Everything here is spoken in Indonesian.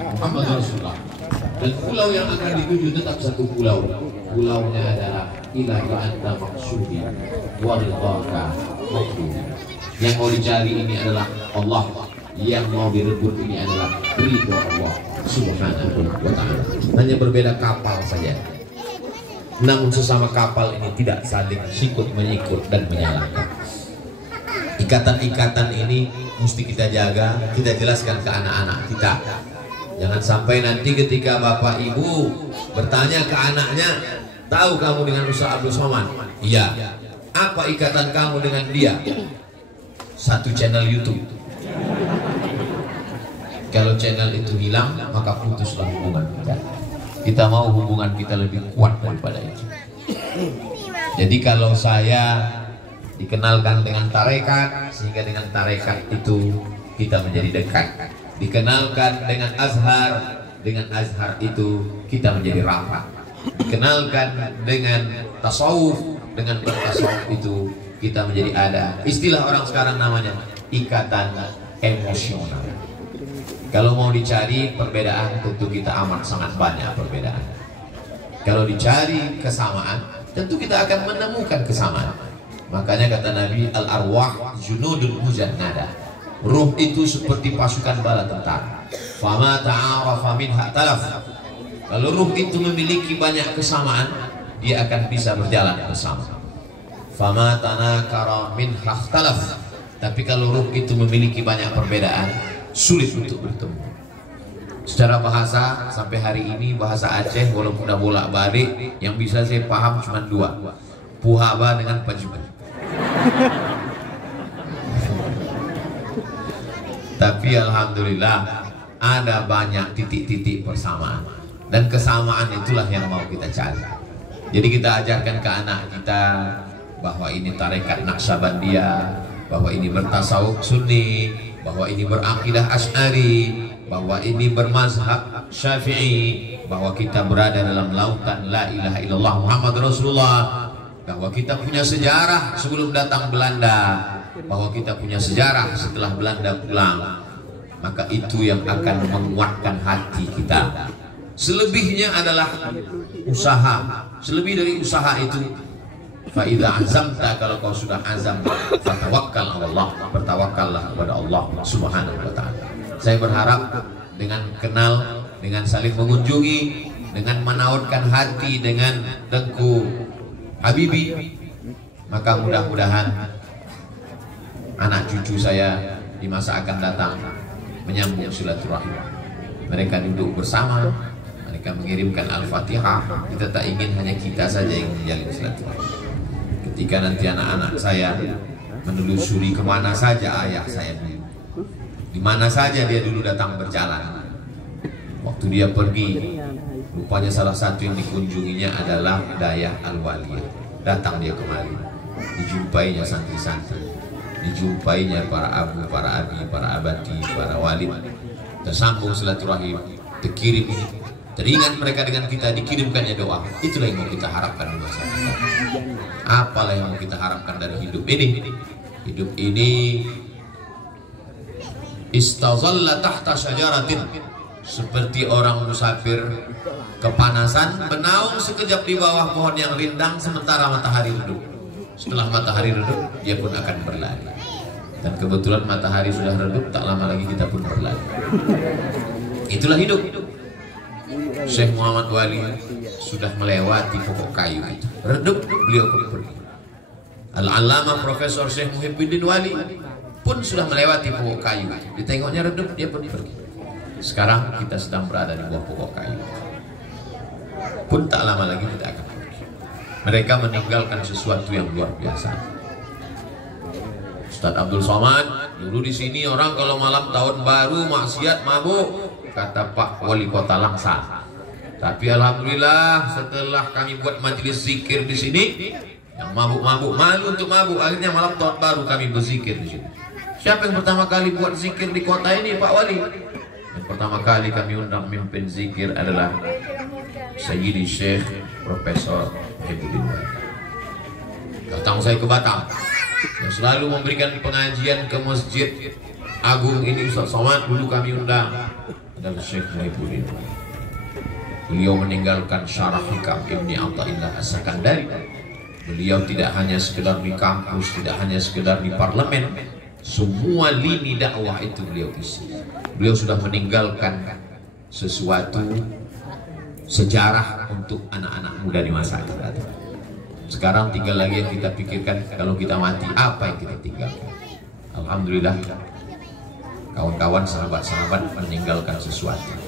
Muhammad Rasulullah. Dan pulau yang akan dituju tetap satu pulau. Pulaunya adalah ilaha anta maksudi waridhaka maqsudi. Yang mau dicari ini adalah Allah, yang mau direbut ini adalah ridho Allah Subhanahu wa ta'ala. Hanya berbeda kapal saja. Namun sesama kapal ini tidak saling sikut menyikut dan menyalahkan. Ikatan-ikatan ini mesti kita jaga, kita jelaskan ke anak-anak kita. Jangan sampai nanti ketika bapak ibu bertanya ke anaknya, tahu kamu dengan Ustaz Abdul Somad? Iya. Apa ikatan kamu dengan dia? Satu channel YouTube. Kalau channel itu hilang, maka putuslah hubungan kita. Kita mau hubungan kita lebih kuat daripada itu. Jadi kalau saya dikenalkan dengan tarekat, sehingga dengan tarekat itu kita menjadi dekat. Dikenalkan dengan azhar itu kita menjadi rapat. Dikenalkan dengan tasawuf, dengan bertasawuf itu kita menjadi ada. Istilah orang sekarang namanya ikatan emosional. Kalau mau dicari perbedaan, tentu kita amat sangat banyak perbedaan. Kalau dicari kesamaan, tentu kita akan menemukan kesamaan. Makanya kata Nabi, al-arwah junudun mujannada. Ruh itu seperti pasukan bala tentara. Fama ta'arafa minha talaf. Kalau ruh itu memiliki banyak kesamaan, dia akan bisa berjalan bersama. Fama tanakara minha ikhtalaf. Tapi kalau ruh itu memiliki banyak perbedaan, sulit untuk bertemu. Secara bahasa sampai hari ini bahasa Aceh walaupun udah bolak-balik, yang bisa saya paham cuma dua, Puhaba dengan Pajuban. Tapi alhamdulillah ada banyak titik-titik persamaan, dan kesamaan itulah yang mau kita cari. Jadi kita ajarkan ke anak kita bahwa ini tarekat Naqsabandiyah, bahwa ini bertasawuf Sunni, bahwa ini berakidah Asy'ari, bahwa ini bermazhab Syafi'i, bahwa kita berada dalam lautan la ilaha illallah Muhammad Rasulullah, bahwa kita punya sejarah sebelum datang Belanda, bahwa kita punya sejarah setelah Belanda pulang. Maka itu yang akan menguatkan hati kita. Selebihnya adalah usaha. Selebih dari usaha itu, fa idza azamta, kalau kau sudah azam, fatawakkal 'ala Allah, bertawakkallah kepada Allah Subhanahu wa ta'ala. Saya berharap dengan kenal, dengan saling mengunjungi, dengan menautkan hati dengan Tengku Habibie, maka mudah-mudahan anak cucu saya di masa akan datang menyambung silaturahim. Mereka duduk bersama, mereka mengirimkan Al-Fatihah. Kita tak ingin hanya kita saja yang menjalin silaturahim. Ketika nanti anak-anak saya menelusuri kemana saja ayah saya dulu, di mana saja dia dulu datang berjalan, waktu dia pergi, rupanya salah satu yang dikunjunginya adalah Dayah Al-Waliyah. Datang dia kemari, dijumpainya santri-santri, dijumpainya para abu, para abi, para abadi, para walid. Tersambung silaturahim, terkirim, teringat mereka dengan kita, dikirimkannya doa. Itulah yang mau kita harapkan di masa kita. Apalah yang mau kita harapkan dari hidup ini? Hidup ini istazalla tahta syajaratin, seperti orang musafir kepanasan bernaung sekejap di bawah pohon yang rindang sementara matahari redup. Setelah matahari redup, dia pun akan berlari. Dan kebetulan matahari sudah redup, tak lama lagi kita pun berlari. Itulah hidup. Syekh Muhammad Wali sudah melewati pokok kayu itu. Redup, beliau pun pergi. Al-Allamah Profesor Syekh Muhibbuddin Wali pun sudah melewati pokok kayu. Ditengoknya redup, dia pun pergi. Sekarang kita sedang berada di bawah pokok kayu. Pun tak lama lagi kita akan pergi. Mereka meninggalkan sesuatu yang luar biasa. Ustaz Abdul Somad dulu di sini orang kalau malam tahun baru maksiat mabuk, kata Pak Wali Kota Langsa. Tapi alhamdulillah setelah kami buat majelis zikir di sini, yang mabuk-mabuk malu untuk mabuk, akhirnya malam tahun baru kami berzikir di sini. Siapa yang pertama kali buat zikir di kota ini, Pak Wali? Yang pertama kali kami undang mimpin zikir adalah Sayyidi Syekh Profesor Muhibbuddin Wali. Datang saya ke Batam, yang selalu memberikan pengajian ke Masjid Agung ini Ustaz Somad dulu kami undang. adalah Syekh Muhyiddin. Beliau meninggalkan syarah hikam Ibni Athaillah As-Sakandari. Beliau tidak hanya sekedar di kampus, tidak hanya sekedar di parlemen, semua lini dakwah itu beliau isi. Beliau sudah meninggalkan sesuatu sejarah untuk anak-anak muda di masa akan datang. Sekarang tinggal lagi yang kita pikirkan, kalau kita mati apa yang kita tinggalkan. Alhamdulillah kawan-kawan, sahabat-sahabat meninggalkan sesuatu.